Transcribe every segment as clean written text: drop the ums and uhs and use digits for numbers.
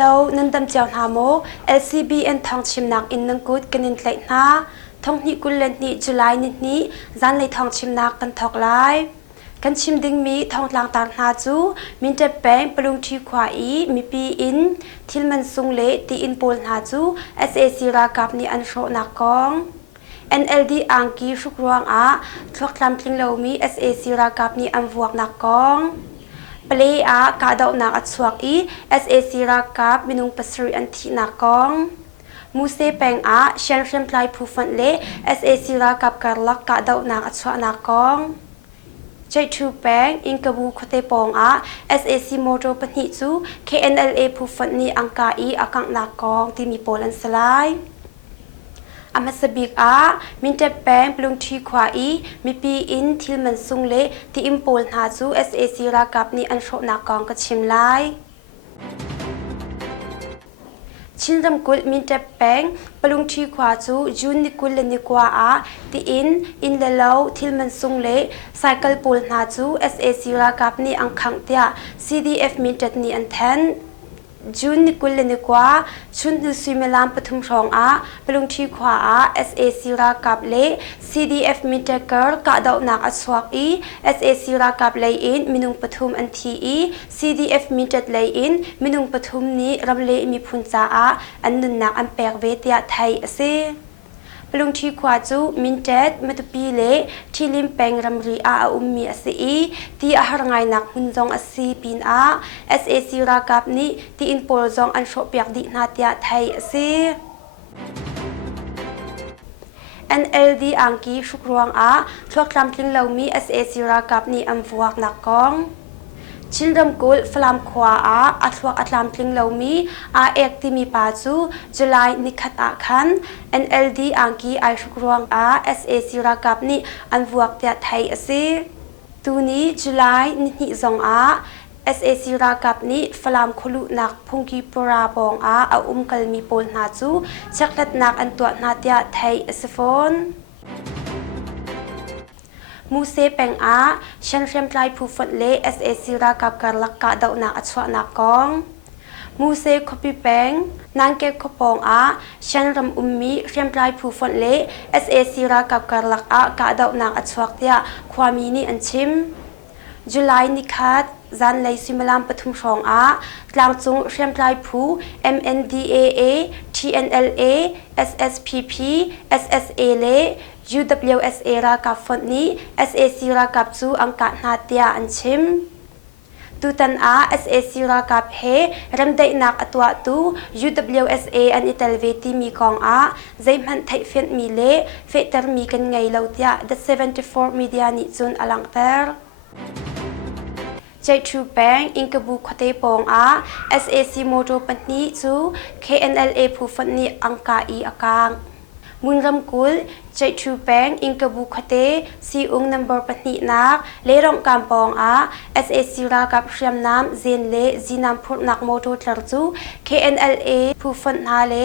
Hello นันดำเจ้าหาโม LCBN ทองชิมนักอินนังกุดกันนินไหลนาทองนี้กุลเลนนี้จุลายนิดนี้จันเลยทองชิมนักกันทอกไลกันชิมดึงมีทองลางตาหาจูมินเจแป้งปรุงที่ขวาอีมีปีอินทิลมันซุงเละตีอินโปลหาจู SAC รากับนี้อันโชนักกอง NLD อังกีชุกรวงอาทอกลำพลิงเลวมี SAC รากับนี้อันวกนักกองเปลย์อากาดาวนักอัดสวกอี SAC รากับมินุงปัสริอันทีนักกองมูเซแปงอาเชียนเชียนปลายผู้ฟันเล่ SAC รากับการลักกาดาวนักอัดสวกนักกองใจทูแปงอิงกบูคเตปองอา SAC โมโตปนิจู KNLA ผู้ฟันนี้อังกาอีอากังนักกองที่มีโปลันสลายอามาสบิกอามินเจแปงปลุงทีขวาอีมีปีอินทิลมันซุงเล่ที่อิมโปลหาจู SAC รากับนี้อันโชนักกองก็ชิมไลชินรำกุลมินเจแปงปลุงทีขวาจูจูนิกุลเลนิกว่าอาที่อินเลโลทิลมันซุงเล่ไซเคิลโปลหาจู SAC รากับนี้อังคังเตีย CDF มินเจนี้อันแทนจูนนิกุลเลนิกว่าชุนดูซิเมลามปฐุมรองอาปลุงทีขวาอา SAC รากับเล่ CDF มินเจเกอร์กะดาวนักอัศวกอี SAC รากับเล่อินมินุงปฐุมอันทีอี CDF มินเจเล่อินมินุงปฐุมนี้รำเล่มีพุนจ้าอาอันนุนนักอันแปลกเวทีไทยเซปลุงที่ขวาจูมินเจตมัตปีเล่ที่ลิมแปงรำรีอาอุมมีอสีที่อาหารไงนักหุ่นจงอสีปินอา SAC รากับนี้ที่อินโปลจงอันโชเปียกดินาเตียไทยสี NLD อังกีชุกรวงอาช่วงกลางพลิงเหล่ามี SAC รากับนี้อันฟวกนักกองชินรำกุลฟลามขวาอาอัตวกอัตลามพลิงเหล่ามีอาเอกที่มีปาจูจุลายนิคัดอาคัน NLD อังกีไอชุกรวงอา SAC รากับนี้อันฟวกเตียไทยสีตูนี้จุลายนิจงอา SAC รากับนี้ฟลามขลุนักพงกีปราบองอาอุมกัลมีโปลนาจูชักลัดนักอันตัวนาเตียไทยสฟอนมูเซแปงอาฉันเรียมปลายผู้ฟันเล่ SAC รากับการลักกะดาวนักอัศวนักกองมูเซคบิแปงนางเก็บขปองอาฉันรำอุมมีเรียมปลายผู้ฟันเล่ SAC รากับการลักกะดาวนักอัศวเตียความมีนี่อันชิมจุลายนิคัดzaanleiซิมลามปฐุมรองอาตลางจุงเรียมปลายผู้ MNDAA TNLA SSPP SSA เล่ UWSA รากับฟอนนี้ SAC รากับจูอังกานาเตียอันชิมตูตันอา SAC รากับเฮรำได้นักอตัวตู UWSA อันอิตาลีที่มีกองอาใจมันไทยเฟนมีเล่เฟตร์มีกันไงเลาเตีย The 74 Media นิจุนอลังเตอร์ใจทูแปงอิงกบูคเตปองอา SAC โมโตปันนี้จู KNLA ผู้ฟันนี้อังกาอีอากางมุนรำกุลใจทูแปงอิงกบูคเตซีอุงนัมเบอร์ปันนี้นักเลรองกำปองอา SAC รากับเรียมน้ำเซนเลจีนำพุนักโมโตทร์จู KNLA ผู้ฟันนาเล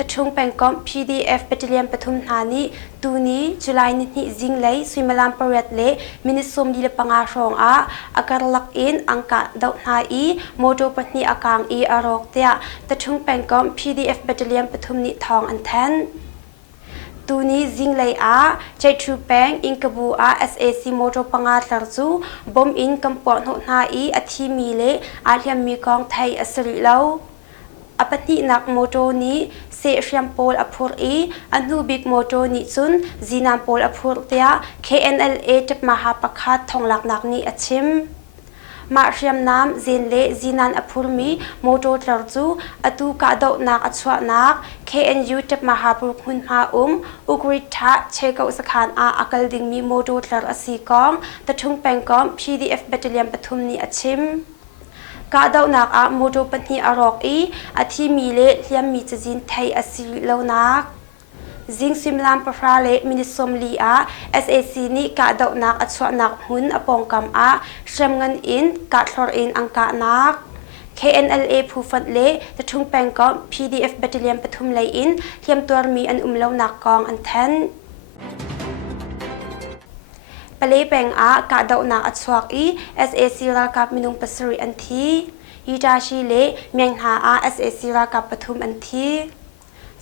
ตะชงแปงกอม PDF เบตเลียมปฐุมธานีตูนี้จุลายนิดจิงเลยสุยมลามปรตเลมินิสมดีเลปังอาชองอาอากาลักอินอังกาดาวนาอีโมโดปนีอากางอีอารอกเตียตะชงแปงกอม PDF เบตเลียมปฐุมนิทองอันแทนตูนี้จิงเลยอาใจชูแปงอิงกบูอา SAC โมโดปังอาตรจูบอมอินกัมปอนหนาอีอธิมีเลอาเลียมมีกองไทยอสริเลาอปนินักโมโตนี้เสียมโปลอพูร์อีอันนูบิกโมโตนี้จุนจีนามโปลอพูร์เตีย KNLA จับมหาประคาทองหลักนักนี้อชิมมาเรียมน้ำเซนเลจีนันอพูร์มีโมโตตรจูอตูกาดนักอัศวนัก KNU จับมหาปรุคุนมาอุกฤษทะเชกอุสขานอาอักลดิงมีโมโตตรอสีกองตะชุงแปงกอง PDF เบตเลียมปฐุมนี้อชิมกาดาวนักอาโมโดปันนีอารอกอีอาทิมีเล่เลียมมีจะจินไทยอสิริเลวนักจิงซิมลามปราเล่มินิสมลีอา SAC นี้กาดาวนักอัศวนักหุ่นอปองกำอาเชื่อมเงินอินกาทลออินอังกานัก KNLA ผู้ฟันเล่จะทุ่งแปงก็ PDF เบตเลียมปฐุมเลยอินเทียมตัวมีอันเลวนักกองอันแทนเปลแปงอากาดาวนักอัศวกอี SAC รากับมินุงปัสริอันที ฮีดาชีเลเมียงหาอา SAC รากับปทุมอันที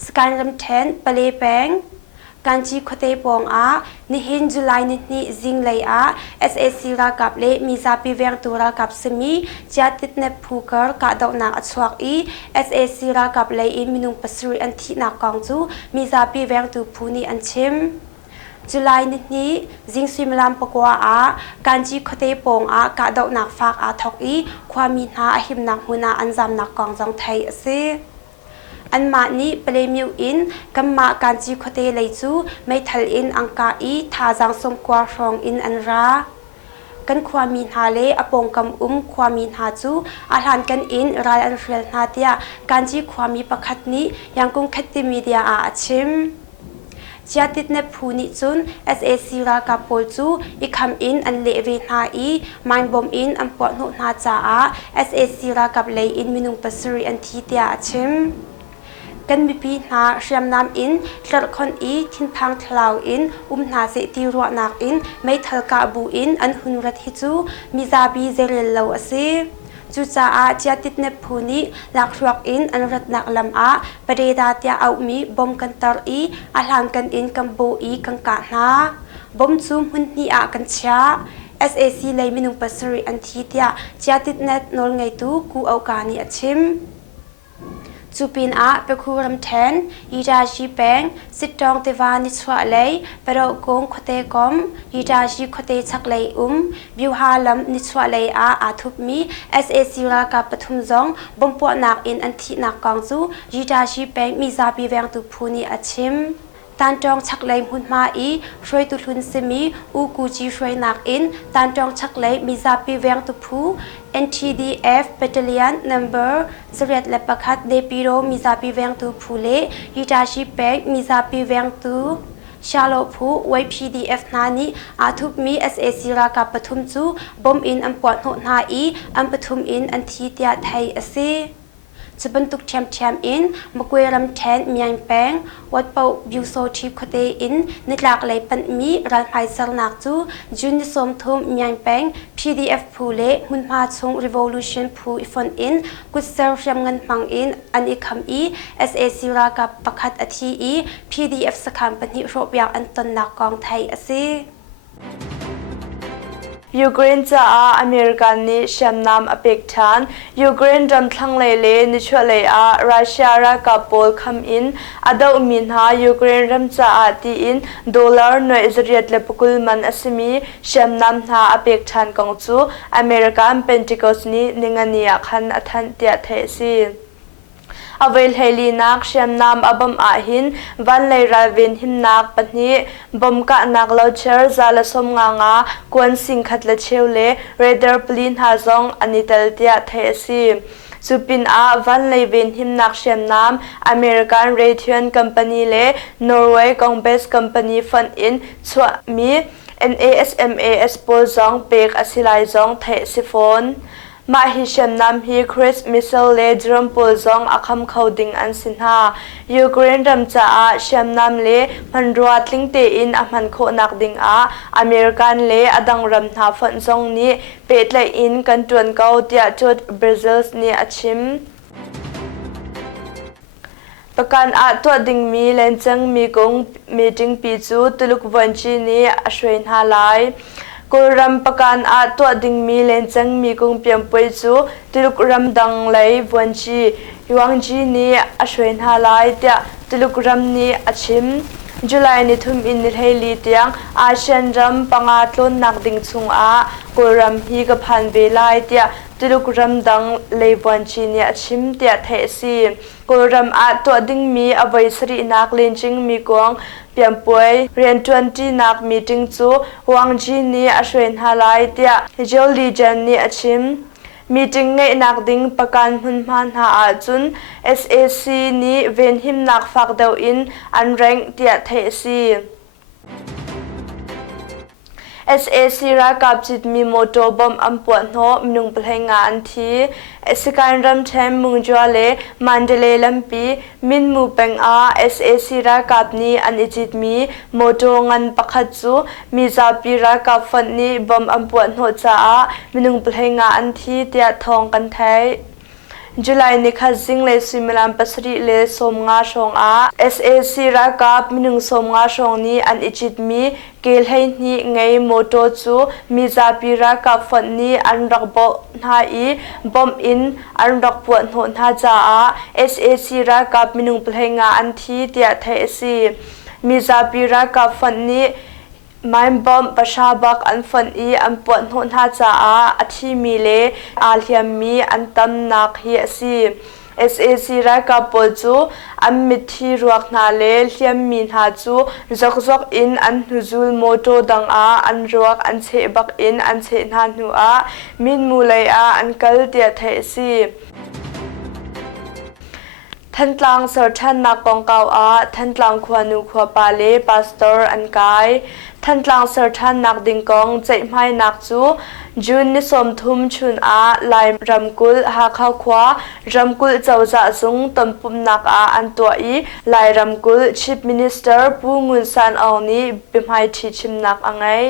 สการรำเทนปะเลแปงการจีคเตปองอานิหินจุไลนินิจิงเลยอา SAC รากับเลมีซาปีเวงตัวรากับสมีจัดติดเนพูเกอร์กะดอกนักอัศวกอี SAC รากับเลยอินมินุงปัสรุอันทีนักกองจูมีซาปีเวงตัวพูนีอันชิมจุไลนินี้จิงซิมลามปกว่าอาการจีคเตปองอากะดอกนักฝากอาทอกอีความมีนาอหิมนักหุนาอันจำนักกองจงไทยเสอันมานี้เปลมิวอินกัมมาการจีคเตเลยจูไม่ทัลอินอังกาอีทาจังสมกว่ารองอินอันรากันความมีนาเลอปงกำความมีนาจูอาหารกันอินรายอันเรียลนาเดียการจีความมีประคัดนี้ยังคงคัดติมีเดียอาชิมจัดติดเนพูนิจุน SAC รากับโปลจูอีคำอินอันเลวีนาอีมันบอมอินอันปวดหุนาจาอา SAC รากับเลอินมินุงปัสรีอันทีเดียชิมกันมีปีนาเรียมน้ำอินกระคนอีทินพังทลาวอินนาเสติรัวนักอินไม่ทลกาบูอินอันหุนรัติจูมิซาบีเซเรลลาวซีจูจ้าอาจัดติดเนพูนิลักรวกอินอันรัตนักลำอาประเดดาเตียเอามีบอมกันตออีอาหลังกันอินกัมโบอีกังกานาบอมซูมหุ่นนี่อากันชา SAC เลยมินุงปัสรีอันทีเตียจัดติดเนตนอลไงตูกูเอากานีอัชิมจูปินอาเปคูรัมเทนยีดาชีแปงสิตองเตวานิสวะเลยเปรอกงคเตกอมยีดาชีคเตชักเลยบิวฮาลัมนิสวะเลยอาทุบมี SAC รากับปทุมจงบงปวนักอินอันทีนักกองจูยีดาชีแปงมีซาบีแวงตุพูนีอาชิมตันจองชักเลยหุ่นมาอีช่วยตุลุนเซมีอูกูจีช่วยนักอินตันจองชักเลยมีซาปีเวียงตุพู NTDF Battalion Number เสรียดและประคัดเดปิโรมีซาปีเวียงตุพูเลยีจาชิเปกมีซาปีเวียงตุชาโลพูไว้ PDF นานี้อาทุบมี SAC รากับปทุมจูบอมอินอันปวดหัวนาอีอันปทุมอินอันทีเตียไทยอซีจะบรรทุกแชมอินมกเวรำแทนเมียงแปงวัดเป่าบิวโซชีคเตอินนิดหลากหลายปันมีรันไพสรนักจูจุนนิสมทุมเมียงแปง PDF พูเลหุ่นมาชง Revolution พูอีฟอนอินกุศลเรียมเงินปังอินอันอีคำอี SAC รากับประคัดอทีอี PDF สคัมปันหิโรบยางอันตนนักกองไทยอซียูเครนจะอเมริกันนี้เชมนำอเปกชันยูเครนรำทั้งเลนิชวเลรัสเซียรักโปลคัมอินอดาอุมินหายูเครนรำจะตีอินดอลลาร์หน่วยอิสราเอลเลปกุลมันอสมีเชมนำหาอเปกชันกองจูอเมริกันเพนติคอสนี้นิงานีขันอัทันเตียเทซีอเวลเฮลีนักเชียมนามอบมอาหินวันเลยราวินหิมนักปนี้บมกะนักเลาเชอร์ซาลสมงากวนสิงขัดเลเชลเลเรเดอร์ปลินฮาซองอันิเตลเตียเทซีสุปินวันเลยวินหิมนักเชียมนามอเมริกันเรดิโอคอมพานีเลนอร์เวย์กองเบสคอมพานีฟันอินสวมี NASMAS โปซองเปกอสิไลซองเทซิฟอนมาฮิเชมนำฮีคริสมิเซลเลดรัมปูซองอาคำเขาดิงอันสินหายูเครนรำจ้าเชมนำเลมันรัวลิงเตอินอามันโคนักดิงอเมริกันเลอดังรำหาฟันซองนี้เปิดเลยอินกันจวนเกาเตียจุดบราซิลนี้อาชิมประกันตัวดิ่งมีเลนจังมีกงมีจิงปีจูตุลุกวันจีนี้อช่วยหาไลกุรำประกันตัวดิ่งมีเลนจังมีกงเปียมป่วยจูตุลุกรำดังเลยวันจีวังจีนี้อช่วยหาไลเตียตุลุกรำนี้อาชิมจุลัยนิทุมอินนิเฮลีเตียงอาเชนรำปังอาตลนักดิ่งซุงกุรำฮีกับพันเวลายเตียตุลุกรำดังเลยวันจีนี้อาชิมเตียเทซีกุรำตัวดิ่งมีอวัยสรีนักเลนจิงมีกงเปียมป่วยเรียน20นักมีจิงจูวังจีนี้อช่วยหาไลเตียเจลลีจันนี้อาชิมมีจิงไงนักดิ่งประกันหุ่นมันหาจุน SAC นี้เวนหิมนักฝากเดาอินอันแรงเตียเทซี SAC รักับจิตมีโมโตบอมอัมปวดโนมนุงเพลงงานทีสการรำแชมมุงจวเลมันเดเลลัมปีมินมูเป็งSAC รักับนี้อันอิจิตมีโมโตงันปักขัดจูมีซาปีรักับฟันนี้บอมอัมปวดโนจ้ามนุงเพลงงานทีเตียทองกันไทย July ni kha jing le similam pasri le som nga shong a SAC ra kap minung som nga shong ni an ichit mi kel hei ni ngei moto chu mi zapi ra kap fon ni an rak bo na I bom in an rak pu no na cha a SAC ra kap minung plenga an thi tia the si mi zapi ra kap fon ni Maim bom pashabak an fon I an puat no na cha a athi mi le alhiam mi an tam nak hi si SAC ra ka pol chu an mithi ruak na le hliam mi na chu zok in an huzul moto dang a an ruak an che bak in an che na nu a min mu lai a an kal tia the si Thantlang sar than na kong kaw a thantlang khwanu khwa pa le pastor an kai thantlang sar than nak ding kong chei mai nak chu June ni som thum chun a lai ramkul ha kha khwa ramkul chawza sung tampum nak a an to I lai ramkul chief minister pu ngun san aw ni bimhai thi chimnak angai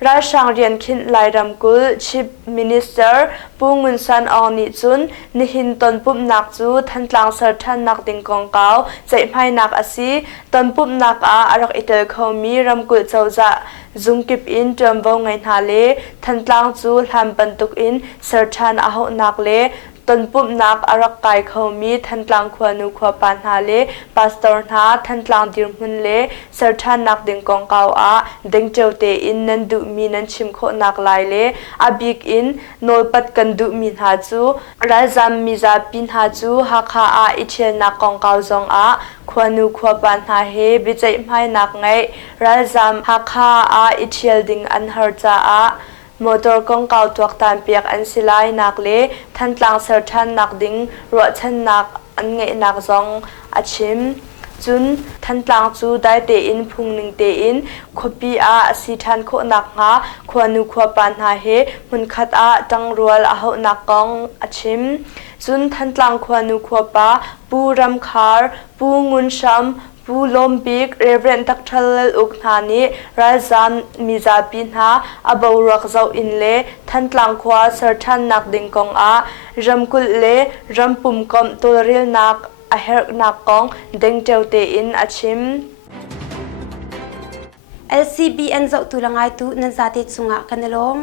Ra sang rian khin lai ramkul chief minister pungun san oni chun ni hin ton pup nak chu thantlang sar than nak ding kong kaw chei mai nak asi ton pup nak a arak itel khomi ramkul chawza zungkip in tombo ngai na le thantlang chu hlam pantuk in sar than a ho nak le ton pup nak arak kai khomi thantlang khwanu khwa pan ha le pastor na thantlang dir mun le sar than nak ding kong kaw a ding chote in nan du mi nan chim kho nak lai le abik in nol pat kan du mi ha chu razam mi za pin ha chu ha kha a ichel nak kong kaw zong a khwanu khwa pan ha he bi chei mai nak ngai razam ha kha a ichel ding an har cha a motor kong kaw tuak tan piak an silai nak le thantlang sar than nak ding ro chan nak an nge nak zong achim chun thantlang chu dai te in phungning te in khopi a si than kho nak nga khwanu khwa pan ha he mun khat a tang rual a ho nak kong achim chun thantlang khwanu khwa pa pu ram khar pu ngun sham pu lombik reverend takthal ukhnani razan mizapin ha abaurak zau in le thantlang khwa sarthan nak ding kong a ramkul le rampum kom tolril nak a her nak kong deng teute in achim LCBN zau tulangai tu nan zate chunga kanalom